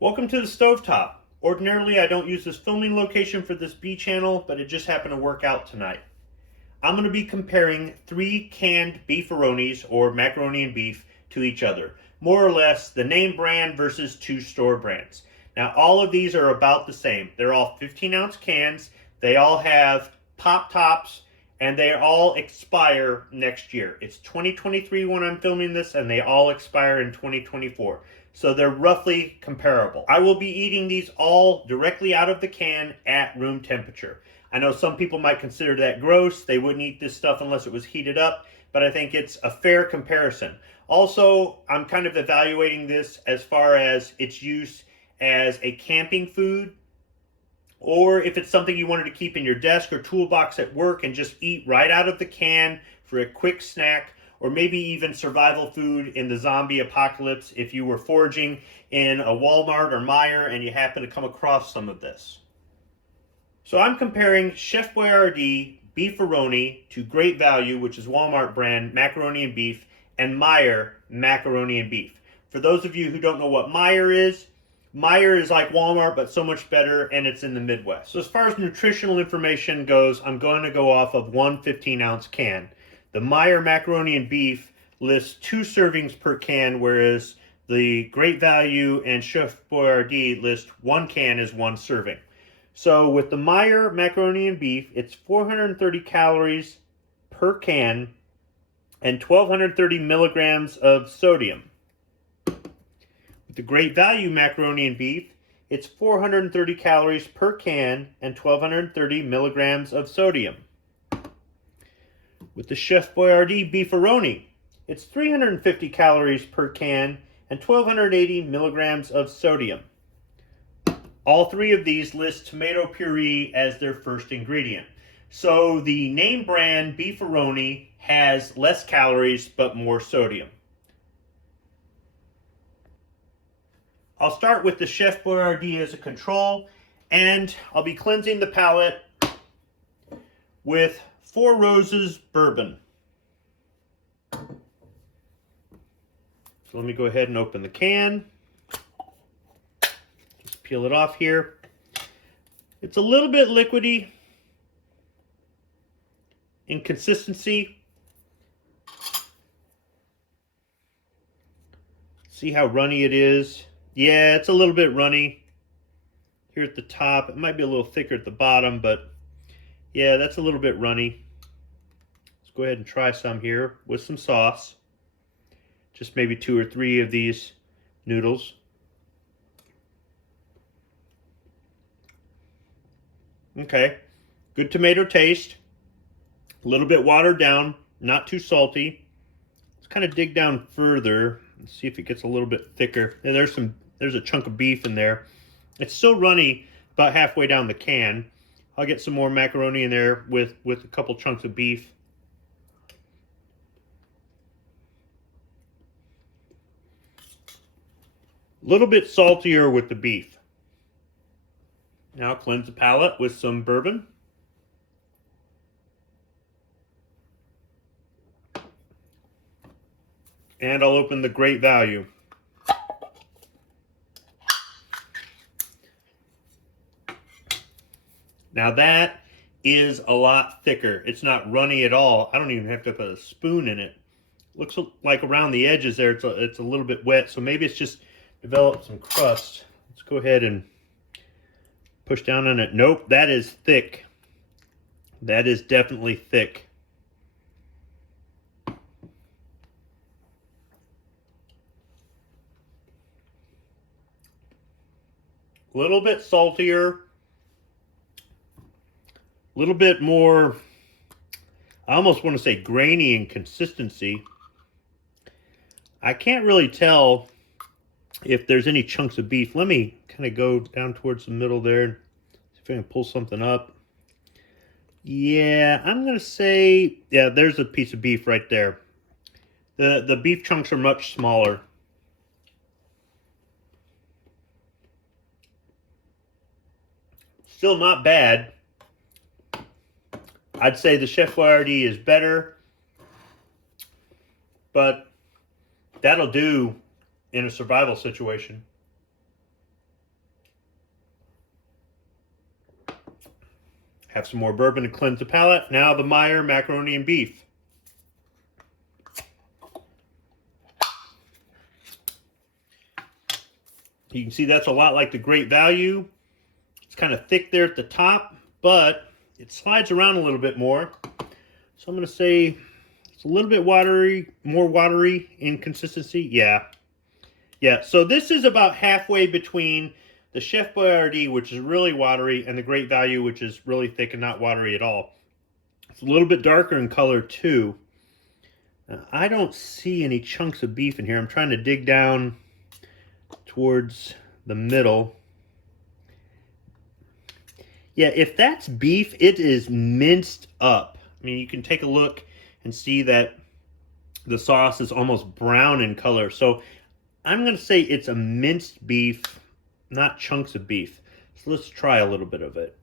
Welcome to the stovetop. Ordinarily, I don't use this filming location for this B channel, but it just happened to work out tonight. I'm going to be comparing 3 canned beefaronis, or macaroni and beef, to each other. More or less, the name brand versus 2 store brands. Now, all of these are about the same. They're all 15-ounce cans. They all have pop tops, and they all expire next year. It's 2023 when I'm filming this, and they all expire in 2024. So they're roughly comparable. I will be eating these all directly out of the can at room temperature. I know some people might consider that gross. They wouldn't eat this stuff unless it was heated up, but I think it's a fair comparison. Also, I'm kind of evaluating this as far as its use as a camping food, or if it's something you wanted to keep in your desk or toolbox at work and just eat right out of the can for a quick snack, or maybe even survival food in the zombie apocalypse if you were foraging in a Walmart or Meijer and you happen to come across some of this. So I'm comparing Chef Boyardee Beefaroni to Great Value, which is Walmart brand macaroni and beef, and Meijer macaroni and beef. For those of you who don't know what Meijer is like Walmart, but so much better, and it's in the Midwest. So as far as nutritional information goes, I'm going to go off of one 15-ounce can. The Meijer macaroni and beef lists 2 servings per can, whereas the Great Value and Chef Boyardee list 1 can as 1 serving. So with the Meijer macaroni and beef, it's 430 calories per can and 1,230 milligrams of sodium. With the Great Value macaroni and beef, it's 430 calories per can and 1,230 milligrams of sodium. With the Chef Boyardee Beefaroni, it's 350 calories per can and 1,280 milligrams of sodium. All 3 of these list tomato puree as their first ingredient. So the name brand Beefaroni has less calories but more sodium. I'll start with the Chef Boyardee as a control, and I'll be cleansing the palate with 4 Roses bourbon. So let me go ahead and open the can. Just peel it off here. It's a little bit liquidy in consistency. See how runny it is? Yeah, it's a little bit runny here at the top. It might be a little thicker at the bottom, but yeah, that's a little bit runny. Let's go ahead and try some here with some sauce. Just maybe 2 or 3 of these noodles. Okay, good tomato taste. A little bit watered down, not too salty. Let's kind of dig down further and see if it gets a little bit thicker. And there's a chunk of beef in there. It's still runny about halfway down the can. I'll get some more macaroni in there with a couple chunks of beef. A little bit saltier with the beef. Now cleanse the palate with some bourbon. And I'll open the Great Value. Now that is a lot thicker. It's not runny at all. I don't even have to put a spoon in it. Looks like around the edges there, it's a little bit wet, so maybe it's just developed some crust. Let's go ahead and push down on it. Nope, that is thick. That is definitely thick. A little bit saltier. A little bit more, I almost want to say grainy in consistency. I can't really tell if there's any chunks of beef. Let me kind of go down towards the middle there and see if I can pull something up. Yeah, I'm going to say, yeah, there's a piece of beef right there. The beef chunks are much smaller. Still not bad. I'd say the Chef Boyardee is better, but that'll do in a survival situation. Have some more bourbon to cleanse the palate. Now the Meyer macaroni and beef. You can see that's a lot like the Great Value. It's kind of thick there at the top, but it slides around a little bit more. So I'm going to say it's a little bit watery, more watery in consistency. Yeah. So this is about halfway between the Chef Boyardee, which is really watery, and the Great Value, which is really thick and not watery at all. It's a little bit darker in color too. Now, I don't see any chunks of beef in here. I'm trying to dig down towards the middle. Yeah, if that's beef, it is minced up. I mean, you can take a look and see that the sauce is almost brown in color. So I'm going to say it's a minced beef, not chunks of beef. So let's try a little bit of it.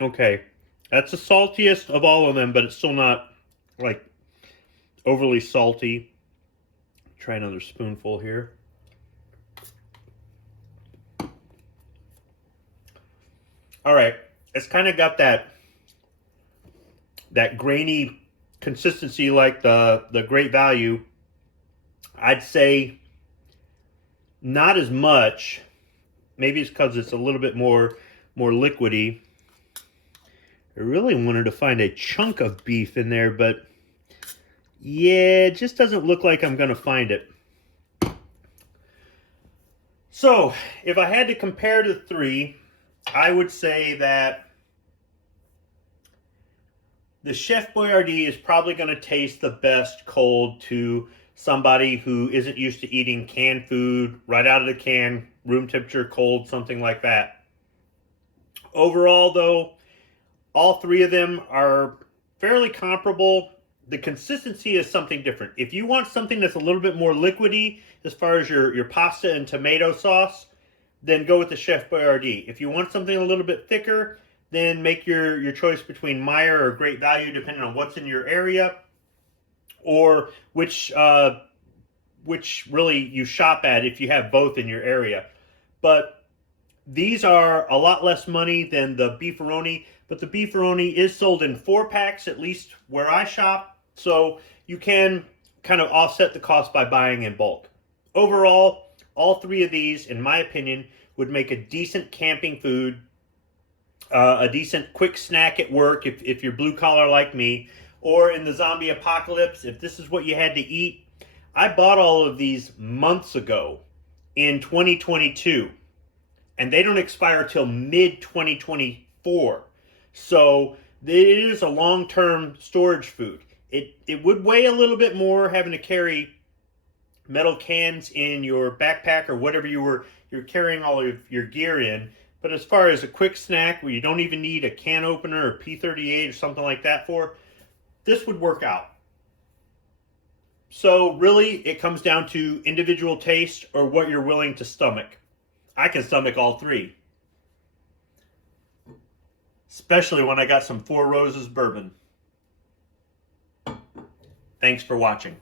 Okay, that's the saltiest of all of them, but it's still not like overly salty. Try another spoonful here. All right, it's kind of got that grainy consistency like the Great Value. I'd say not as much. Maybe it's because it's a little bit more liquidy. I really wanted to find a chunk of beef in there, but yeah, it just doesn't look like I'm going to find it. So, if I had to compare the three, I would say that the Chef Boyardee is probably going to taste the best cold to somebody who isn't used to eating canned food right out of the can, room temperature cold, something like that. Overall, though, all three of them are fairly comparable. The consistency is something different. If you want something that's a little bit more liquidy as far as your pasta and tomato sauce, then go with the Chef Boyardee. If you want something a little bit thicker, then make your choice between Meyer or Great Value, depending on what's in your area, or which really you shop at if you have both in your area. But these are a lot less money than the Beefaroni, but the Beefaroni is sold in 4-packs, at least where I shop, so you can kind of offset the cost by buying in bulk. Overall, all three of these, in my opinion, would make a decent camping food, a decent quick snack at work if you're blue collar like me, or in the zombie apocalypse, if this is what you had to eat. I bought all of these months ago in 2022, and they don't expire till mid-2024. So it is a long-term storage food. It would weigh a little bit more having to carry metal cans in your backpack or whatever you're carrying all of your gear in. But as far as a quick snack where you don't even need a can opener or P38 or something like that for, this would work out. So really, it comes down to individual taste or what you're willing to stomach. I can stomach all three. Especially when I got some Four Roses bourbon. Thanks for watching.